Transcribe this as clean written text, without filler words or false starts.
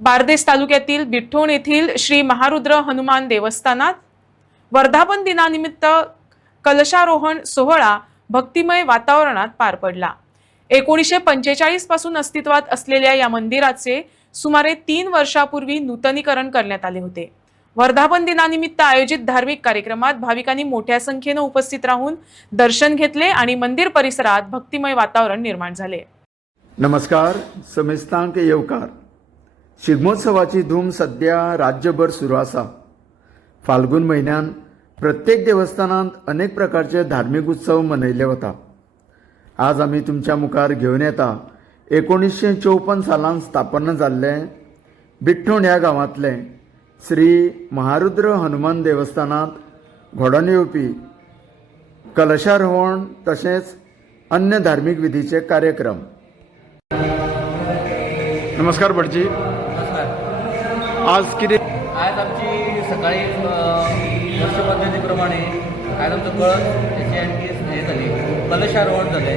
बारदेस तालुक्यातील बिठ्ठोण येथील श्री महारुद्र हनुमान देवस्थानात वर्धापन दिनानिमित्त कलशारोहण सोहळा भक्तिमय वातावरणात पार पडला। 1945 पासून अस्तित्वात असलेल्या या मंदिराचे सुमारे 3 वर्षापूर्वी नूतनीकरण करण्यात आले होते। वर्धापन दिनानिमित्त आयोजित धार्मिक कार्यक्रमात भाविकांनी मोठ्या संख्येने उपस्थित राहून दर्शन घेतले आणि मंदिर परिसरात भक्तिमय वातावरण निर्माण झाले। नमस्कार, समेस्तांक येवकार। शिगमोत्सवाची धूम सध्या राज्यभर सुरू आसा। फाल्गुन म्हयन्यात प्रत्येक देवस्थानात अनेक प्रकारचे धार्मिक उत्सव मनयले वता। आज आमी तुमच्या मुखार घेवन येता 1954 सालांत स्थापन जाल्ले बिठ्ठोण ह्या गांवांतले श्री महारुद्र हनुमान देवस्थानात घडोवन येवपी कलशारोहण तसेच अन्य धार्मिक विधीचे कार्यक्रम। नमस्कार भटजी, आज किती आज आमची सकाळी वर्ष पद्धतीप्रमाणे आज आमचं कळस त्याची आणखी हे झाली, कलशारोहण झाले।